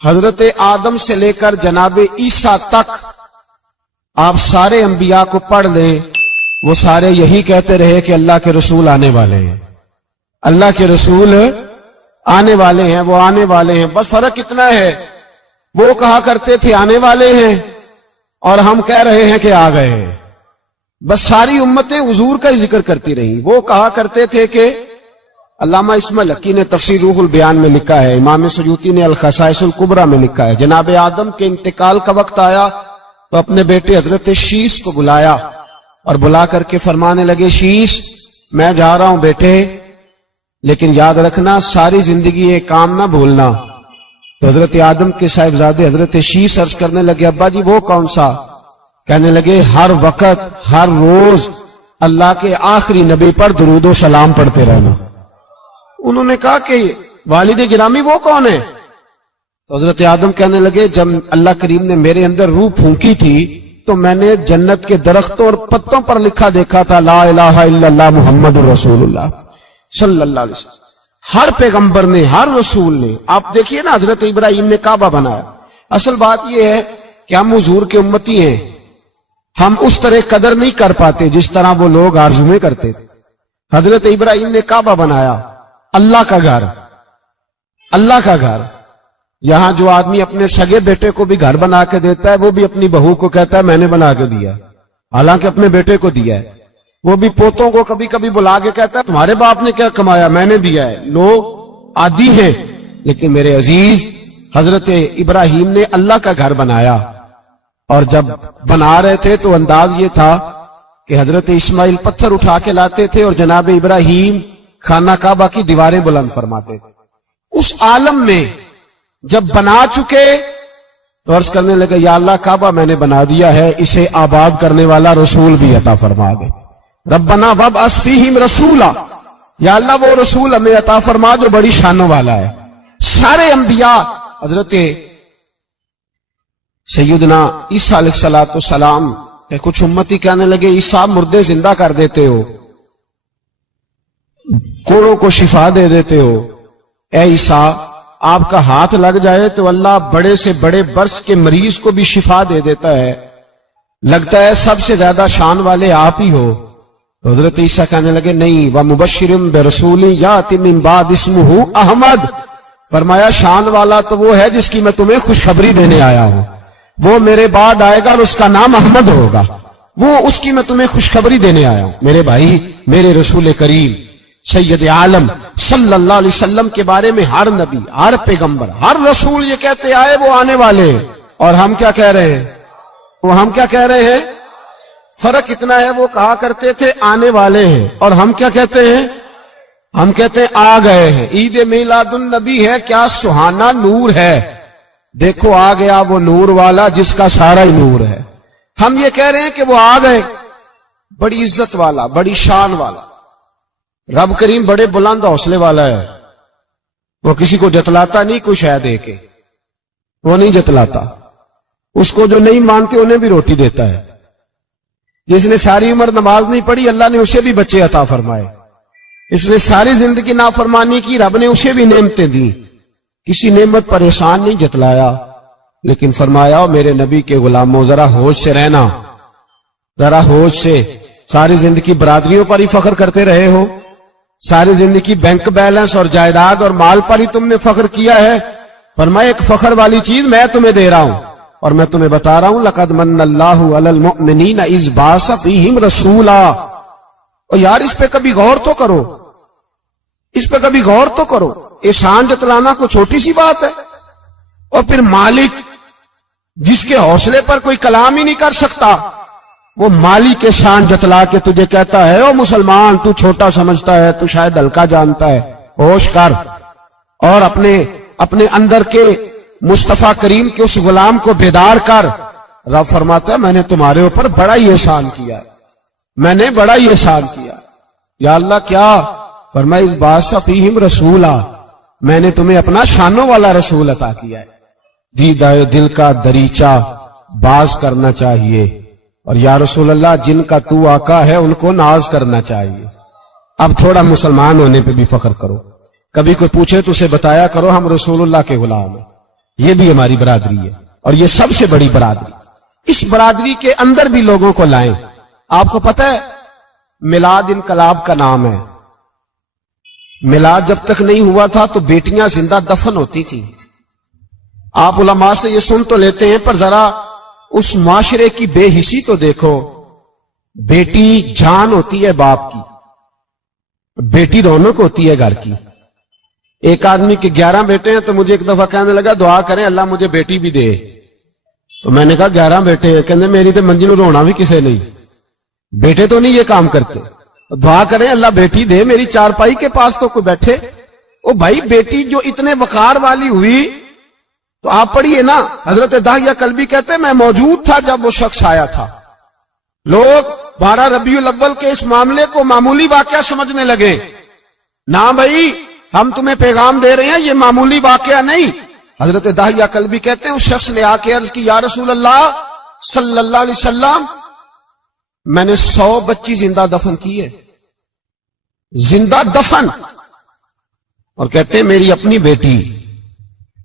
حضرت آدم سے لے کر جناب عیسیٰ تک آپ سارے انبیاء کو پڑھ لیں، وہ سارے یہی کہتے رہے کہ اللہ کے رسول آنے والے ہیں، اللہ کے رسول آنے والے ہیں، وہ آنے والے ہیں۔ بس فرق اتنا ہے، وہ کہا کرتے تھے آنے والے ہیں اور ہم کہہ رہے ہیں کہ آ گئے ہیں۔ بس ساری امتیں حضور کا ہی ذکر کرتی رہیں۔ وہ کہا کرتے تھے کہ علامہ اسماعیل حقی نے تفسیر روح البیان میں لکھا ہے، امام سیوطی نے الخصائص الکبریٰ میں لکھا ہے، جناب آدم کے انتقال کا وقت آیا تو اپنے بیٹے حضرت شیش کو بلایا اور بلا کر کے فرمانے لگے، شیش میں جا رہا ہوں بیٹے، لیکن یاد رکھنا ساری زندگی یہ کام نہ بھولنا۔ تو حضرت آدم کے صاحبزادے حضرت شیش عرض کرنے لگے، ابا جی وہ کون سا؟ کہنے لگے ہر وقت ہر روز اللہ کے آخری نبی پر درود و سلام پڑھتے رہنا۔ انہوں نے کہا کہ والد گرامی وہ کون ہے؟ تو حضرت آدم کہنے لگے، جب اللہ کریم نے میرے اندر روح پھونکی تھی تو میں نے جنت کے درختوں اور پتوں پر لکھا دیکھا تھا لا الہ الا اللہ محمد رسول اللہ صلی اللہ علیہ وسلم۔ ہر پیغمبر نے، ہر رسول نے، آپ دیکھیے نا حضرت ابراہیم نے کعبہ بنایا۔ اصل بات یہ ہے کہ ہم حضور کے امتی ہیں، ہم اس طرح قدر نہیں کر پاتے جس طرح وہ لوگ آرزویں کرتے تھے۔ حضرت ابراہیم نے کعبہ بنایا، اللہ کا گھر، اللہ کا گھر۔ یہاں جو آدمی اپنے سگے بیٹے کو بھی گھر بنا کے دیتا ہے، وہ بھی اپنی بہو کو کہتا ہے میں نے بنا کے دیا، حالانکہ اپنے بیٹے کو دیا ہے۔ وہ بھی پوتوں کو کبھی کبھی بلا کے کہتا ہے تمہارے باپ نے کیا کمایا، میں نے دیا ہے۔ لوگ عادی ہیں، لیکن میرے عزیز حضرت ابراہیم نے اللہ کا گھر بنایا، اور جب بنا رہے تھے تو انداز یہ تھا کہ حضرت اسماعیل پتھر اٹھا کے لاتے تھے اور جناب ابراہیم خانہ کعبہ کی دیواریں بلند فرماتے تھے۔ اس عالم میں جب بنا چکے تو عرض کرنے لگے یا اللہ کعبہ میں نے بنا دیا ہے، اسے آباد کرنے والا رسول بھی عطا فرما دے۔ ربنا وابعث فیہم رسولا، یا اللہ وہ رسول ہمیں عطا فرما جو بڑی شانوں والا ہے۔ سارے انبیاء، حضرت سیدنا عیسیٰ علیہ السلام کہ کچھ امتی کہنے لگے عیسیٰ مردے زندہ کر دیتے ہو، کوڑوں کو شفا دے دیتے ہو، اے عیسیٰ آپ کا ہاتھ لگ جائے تو اللہ بڑے سے بڑے برس کے مریض کو بھی شفا دے دیتا ہے، لگتا ہے سب سے زیادہ شان والے آپ ہی ہو۔ تو حضرت عیسیٰ کہنے لگے نہیں، وَمُبَشِّرٌ بِرَسُولٍ يَأْتِي مِن بَعْدِهِ اسْمُهُ احمد، فرمایا شان والا تو وہ ہے جس کی میں تمہیں خوشخبری دینے آیا ہوں، وہ میرے بعد آئے گا اور اس کا نام احمد ہوگا، وہ اس کی میں تمہیں خوشخبری دینے آیا ہوں۔ میرے بھائی، میرے رسول کریم سید عالم صلی اللہ علیہ وسلم کے بارے میں ہر نبی، ہر پیغمبر، ہر رسول یہ کہتے آئے وہ آنے والے ہیں، اور ہم کیا کہہ رہے ہیں؟ وہ ہم کیا کہہ رہے ہیں؟ فرق اتنا ہے، وہ کہا کرتے تھے آنے والے ہیں، اور ہم کیا کہتے ہیں؟ ہم کہتے ہیں آ گئے ہیں۔ عید میلاد النبی ہے، کیا سہانا نور ہے، دیکھو آ گیا وہ نور والا جس کا سارا ہی نور ہے۔ ہم یہ کہہ رہے ہیں کہ وہ آ گئے، بڑی عزت والا، بڑی شان والا۔ رب کریم بڑے بلند حوصلے والا ہے، وہ کسی کو جتلاتا نہیں کوئی شے دے کے، وہ نہیں جتلاتا، اس کو جو نہیں مانتے انہیں بھی روٹی دیتا ہے۔ جس نے ساری عمر نماز نہیں پڑھی اللہ نے اسے بھی بچے عطا فرمائے، اس نے ساری زندگی نافرمانی کی رب نے اسے بھی نعمتیں دی، کسی نعمت پر احسان نہیں جتلایا، لیکن فرمایا میرے نبی کے غلاموں ذرا ہوش سے رہنا، ذرا ہوش سے۔ ساری زندگی برادریوں پر ہی فخر کرتے رہے ہو، ساری زندگی بینک بیلنس اور جائیداد اور مال پر ہی تم نے فخر کیا ہے، فرمایا ایک فخر والی چیز میں تمہیں دے رہا ہوں، اور میں تمہیں بتا رہا ہوں لقد من اللہ علی المؤمنین اذ بعث فیہم رسولا۔ اور یار اس پہ کبھی غور تو کرو، اس پہ کبھی غور تو کرو، احسان جتلانا کوئی چھوٹی سی بات ہے؟ اور پھر مالک جس کے حوصلے پر کوئی کلام ہی نہیں کر سکتا، وہ مالک کے شان جتلا کے تجھے کہتا ہے او مسلمان تو چھوٹا سمجھتا ہے، تو شاید ہلکا جانتا ہے، ہوش کر، اور اپنے اندر کے مصطفیٰ کریم کے اس غلام کو بیدار کر۔ رب فرماتا ہے میں نے تمہارے اوپر بڑا ہی احسان کیا، میں نے بڑا ہی احسان کیا۔ یا اللہ کیا؟ فرمایا اذ بعث فیہم رسولا، میں نے تمہیں اپنا شانوں والا رسول عطا کیا ہے۔ دیدہ دل کا دریچہ باز کرنا چاہیے، اور یا رسول اللہ جن کا تو آقا ہے ان کو ناز کرنا چاہیے۔ اب تھوڑا مسلمان ہونے پہ بھی فخر کرو، کبھی کوئی پوچھے تو اسے بتایا کرو ہم رسول اللہ کے غلام ہیں، یہ بھی ہماری برادری ہے اور یہ سب سے بڑی برادری. اس برادری کے اندر بھی لوگوں کو لائیں. آپ کو پتہ ہے میلاد انقلاب کا نام ہے. میلاد جب تک نہیں ہوا تھا تو بیٹیاں زندہ دفن ہوتی تھی. آپ علماء سے یہ سن تو لیتے ہیں پر ذرا اس معاشرے کی بے حسی تو دیکھو. بیٹی جان ہوتی ہے باپ کی, بیٹی رونق ہوتی ہے گھر کی. ایک آدمی کے 11 بیٹے ہیں تو مجھے ایک دفعہ کہنے لگا دعا کریں اللہ مجھے بیٹی بھی دے. تو میں نے کہا 11 بیٹے ہیں, کہنے میری تو منجی نو رونا بھی کسے نہیں, بیٹے تو نہیں یہ کام کرتے. دعا کریں اللہ بیٹی دے, میری چارپائی کے پاس تو کوئی بیٹھے. او بھائی بیٹی جو اتنے وقار والی ہوئی تو آپ پڑھیے نا, حضرت داہیہ کلبی کہتے ہیں میں موجود تھا جب وہ شخص آیا تھا. لوگ 12 ربیع الاول کے اس معاملے کو معمولی واقعہ سمجھنے لگے. نہ بھائی ہم تمہیں پیغام دے رہے ہیں, یہ معمولی واقعہ نہیں. حضرت داہیہ کلبی کہتے ہیں اس شخص نے آ کے عرض کی یا رسول اللہ صلی اللہ علیہ وسلم میں نے 100 بچی زندہ دفن کی ہے, زندہ دفن. اور کہتے ہیں میری اپنی بیٹی,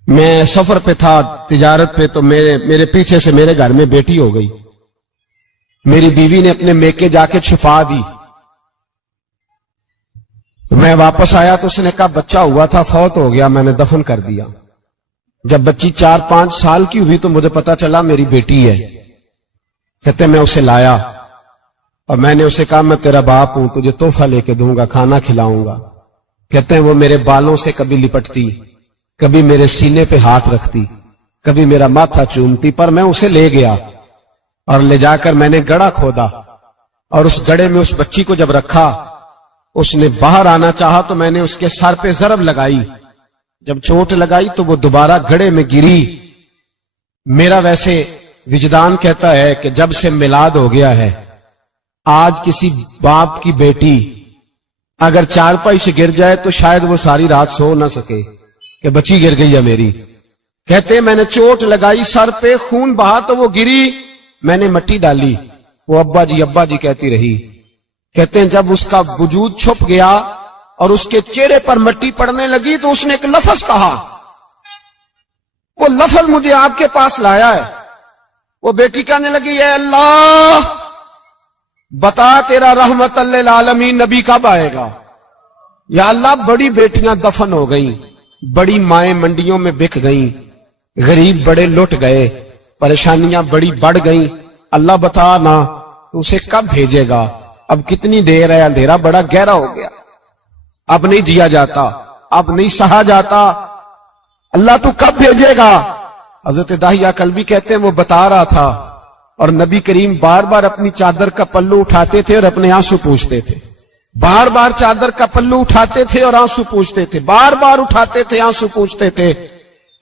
میں سفر پہ تھا تجارت پہ تو میرے پیچھے سے میرے گھر میں بیٹی ہو گئی. میری بیوی نے اپنے میکے جا کے چھپا دی. تو میں واپس آیا تو اس نے کہا بچہ ہوا تھا فوت ہو گیا, میں نے دفن کر دیا. جب بچی 4-5 سال کی ہوئی تو مجھے پتا چلا میری بیٹی ہے. کہتے میں اسے لایا اور میں نے اسے کہا میں تیرا باپ ہوں, تجھے تحفہ لے کے دوں گا, کھانا کھلاؤں گا. کہتے ہیں وہ میرے بالوں سے کبھی لپٹتی, کبھی میرے سینے پہ ہاتھ رکھتی, کبھی میرا ماتھا چومتی. پر میں اسے لے گیا اور لے جا کر میں نے گڑھا کھودا اور اس گڑھے میں اس بچی کو جب رکھا, اس نے باہر آنا چاہا تو میں نے اس کے سر پہ ضرب لگائی. جب چوٹ لگائی تو وہ دوبارہ گڑھے میں گری. میرا ویسے وجدان کہتا ہے کہ جب سے میلاد ہو گیا ہے آج کسی باپ کی بیٹی اگر چارپائی سے گر جائے تو شاید وہ ساری رات سو نہ سکے کہ بچی گر گئی ہے میری. کہتے ہیں میں نے چوٹ لگائی سر پہ, خون بہا تو وہ گری, میں نے مٹی ڈالی, وہ ابا جی کہتی رہی. کہتے ہیں جب اس کا وجود چھپ گیا اور اس کے چہرے پر مٹی پڑنے لگی تو اس نے ایک لفظ کہا, وہ لفظ مجھے آپ کے پاس لایا ہے. وہ بیٹی کہنے لگی اے اللہ بتا تیرا رحمت للعالمین نبی کب آئے گا. یا اللہ بڑی بیٹیاں دفن ہو گئیں, بڑی مائیں منڈیوں میں بک گئیں, غریب بڑے لٹ گئے, پریشانیاں بڑی بڑھ گئیں. اللہ بتا نا تو اسے کب بھیجے گا. اب کتنی دیر ہے, اندھیرا بڑا گہرا ہو گیا, اب نہیں جیا جاتا, اب نہیں سہا جاتا, اللہ تو کب بھیجے گا. حضرت داہیہ کلبی کہتے ہیں وہ بتا رہا تھا اور نبی کریم بار بار اپنی چادر کا پلو اٹھاتے تھے اور اپنے آنسو پوچھتے تھے. بار بار چادر کا پلو اٹھاتے تھے اور آنسو پوچھتے تھے, بار بار اٹھاتے تھے آنسو پوچھتے تھے.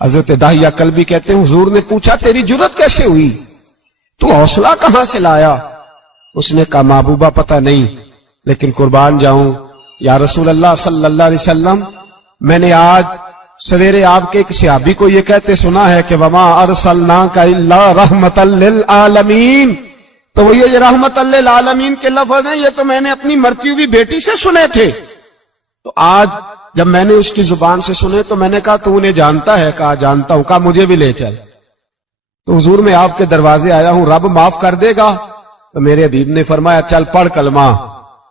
حضرت داہیہ کلبی کہتے ہیں حضور نے پوچھا تیری جرت کیسے ہوئی, تو حوصلہ کہاں سے لایا. اس نے کہا محبوبہ پتہ نہیں, لیکن قربان جاؤں یا رسول اللہ صلی اللہ علیہ وسلم میں نے آج سویرے آپ کے ایک صحابی کو یہ کہتے سنا ہے کہ وما ارسلناک الا رحمتا للعالمین. تو وہ یہ رحمت للعالمین کے لفظ ہیں یہ تو میں نے اپنی مرتی ہوئی بیٹی سے سنے تھے. تو آج جب میں نے اس کی زبان سے سنے تو میں نے کہا تو انہیں جانتا ہے. کہا جانتا ہوں. کہا مجھے بھی لے چل. تو حضور میں آپ کے دروازے آیا ہوں, رب معاف کر دے گا. تو میرے حبیب نے فرمایا چل پڑھ کلمہ,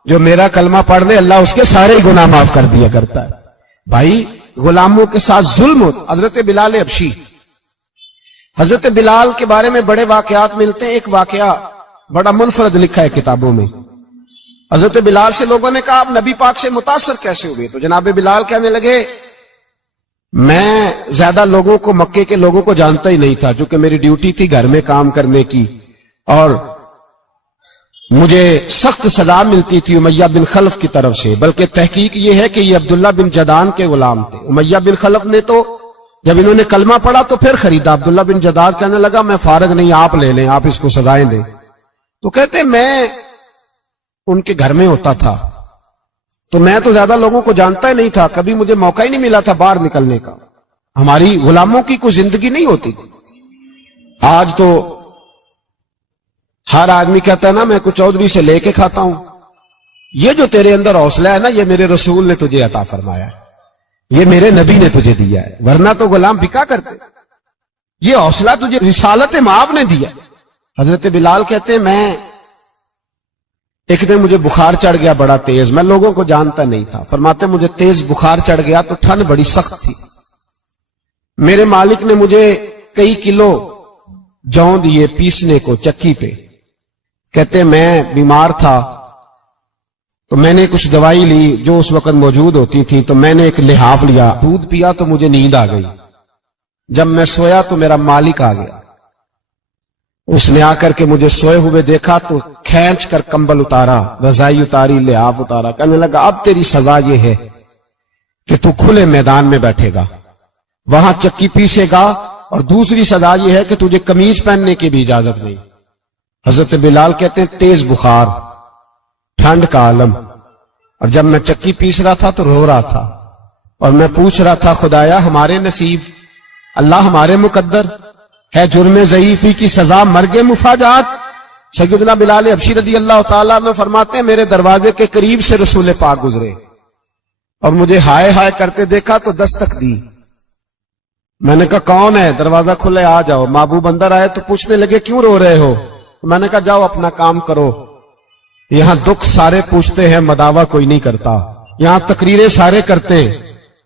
جو میرا کلمہ پڑھ دے اللہ اس کے سارے گناہ معاف کر دیا کرتا ہے. بھائی غلاموں کے ساتھ ظلم ہو. حضرت بلال حبشی, حضرت بلال کے بارے میں بڑے واقعات ملتے ہیں. ایک واقعہ بڑا منفرد لکھا ہے کتابوں میں. حضرت بلال سے لوگوں نے کہا آپ نبی پاک سے متاثر کیسے ہوئے. تو جناب بلال کہنے لگے میں زیادہ لوگوں کو مکے کے لوگوں کو جانتا ہی نہیں تھا, چونکہ میری ڈیوٹی تھی گھر میں کام کرنے کی اور مجھے سخت سزا ملتی تھی امیہ بن خلف کی طرف سے. بلکہ تحقیق یہ ہے کہ یہ عبداللہ بن جدان کے غلام تھے. امیہ بن خلف نے تو جب انہوں نے کلمہ پڑھا تو پھر خریدا. عبداللہ بن جدان کہنے لگا میں فارغ نہیں, آپ لے لیں, آپ اس کو سزائیں دیں. تو کہتے میں ان کے گھر میں ہوتا تھا تو میں تو زیادہ لوگوں کو جانتا ہی نہیں تھا, کبھی مجھے موقع ہی نہیں ملا تھا باہر نکلنے کا. ہماری غلاموں کی کوئی زندگی نہیں ہوتی تھی. آج تو ہر آدمی کہتا ہے نا میں کچھ چودھری سے لے کے کھاتا ہوں. یہ جو تیرے اندر حوصلہ ہے نا یہ میرے رسول نے تجھے عطا فرمایا ہے, یہ میرے نبی نے تجھے دیا ہے, ورنہ تو غلام بکا کرتے. یہ حوصلہ تجھے رسالت مآب نے دیا. حضرت بلال کہتے ہیں میں ایک دن مجھے بخار چڑھ گیا بڑا تیز, میں لوگوں کو جانتا نہیں تھا. فرماتے مجھے تیز بخار چڑھ گیا تو ٹھنڈ بڑی سخت تھی. میرے مالک نے مجھے کئی کلو جو دیے پیسنے کو چکی پہ. کہتے میں بیمار تھا تو میں نے کچھ دوائی لی جو اس وقت موجود ہوتی تھی, تو میں نے ایک لحاف لیا, دودھ پیا تو مجھے نیند آ گئی. جب میں سویا تو میرا مالک آ گیا. اس نے آ کر کے مجھے سوئے ہوئے دیکھا تو کھینچ کر کمبل اتارا, رضائی اتاری, لحاف اتارا. کہنے لگا اب تیری سزا یہ ہے کہ تو کھلے میدان میں بیٹھے گا, وہاں چکی پیسے گا, اور دوسری سزا یہ ہے کہ تجھے قمیض پہننے کی بھی اجازت نہیں. حضرت بلال کہتے ہیں تیز بخار, ٹھنڈ کا عالم, اور جب میں چکی پیس رہا تھا تو رو رہا تھا, اور میں پوچھ رہا تھا خدایا ہمارے نصیب, اللہ ہمارے مقدر ہے جرم ضعیفی کی سزا مرگ مفاجات. سیدنا بلال حبشی رضی اللہ تعالیٰ عنہ فرماتے ہیں میرے دروازے کے قریب سے رسول پاک گزرے اور مجھے ہائے ہائے کرتے دیکھا تو دستک دی. میں نے کہا کون ہے؟ دروازہ کھلے آ جاؤ. محبوب اندر آئے تو پوچھنے لگے کیوں رو رہے ہو؟ میں نے کہا جاؤ اپنا کام کرو, یہاں دکھ سارے پوچھتے ہیں مداوا کوئی نہیں کرتا, یہاں تقریریں سارے کرتے ہیں,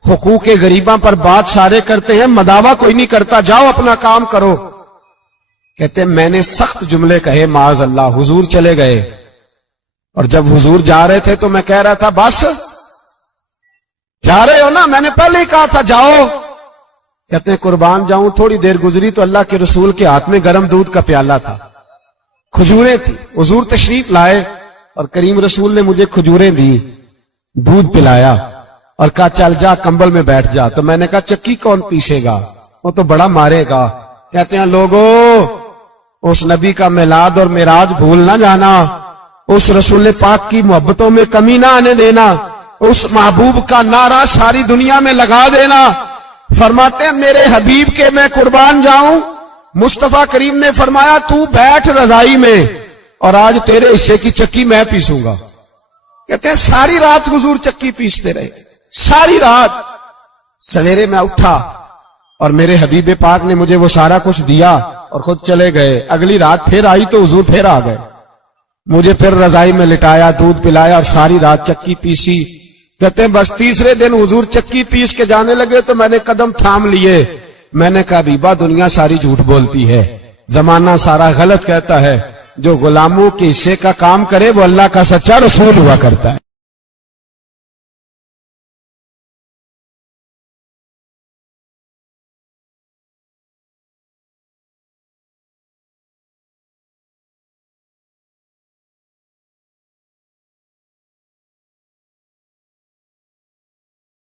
حقوق غریباں پر بات سارے کرتے ہیں, مداوا کوئی نہیں کرتا, جاؤ اپنا کام کرو. کہتے ہیں میں نے سخت جملے کہے معاذ اللہ. حضور چلے گئے, اور جب حضور جا رہے تھے تو میں کہہ رہا تھا بس جا رہے ہو نا, میں نے پہلے ہی کہا تھا جاؤ. کہتے ہیں قربان جاؤں, تھوڑی دیر گزری تو اللہ کے رسول کے ہاتھ میں گرم دودھ کا پیالہ تھا, کھجوریں تھی. حضور تشریف لائے اور کریم رسول نے مجھے کھجوریں دی, دودھ پلایا اور کہا چل جا کمبل میں بیٹھ جا. تو میں نے کہا چکی کون پیسے گا, وہ تو بڑا مارے گا. کہتے ہیں لوگو اس نبی کا میلاد اور معراج بھول نہ جانا, اس رسول پاک کی محبتوں میں کمی نہ آنے دینا, اس محبوب کا نعرہ ساری دنیا میں لگا دینا. فرماتے ہیں میرے حبیب کے میں قربان جاؤں, مصطفیٰ کریم نے فرمایا تو بیٹھ رضائی میں اور آج تیرے حصے کی چکی میں پیسوں گا. کہتے ہیں ساری رات حضور چکی پیستے رہے, ساری رات. سویرے میں اٹھا اور میرے حبیب پاک نے مجھے وہ سارا کچھ دیا اور خود چلے گئے. اگلی رات پھر آئی تو حضور پھر آ گئے, مجھے پھر رضائی میں لٹایا, دودھ پلایا اور ساری رات چکی پیسی. کہتے ہیں بس تیسرے دن حضور چکی پیس کے جانے لگے تو میں نے قدم تھام لیے. میں نے کہا بیبا دنیا ساری جھوٹ بولتی ہے, زمانہ سارا غلط کہتا ہے, جو غلاموں کے حصے کا کام کرے وہ اللہ کا سچا رسول ہوا کرتا ہے.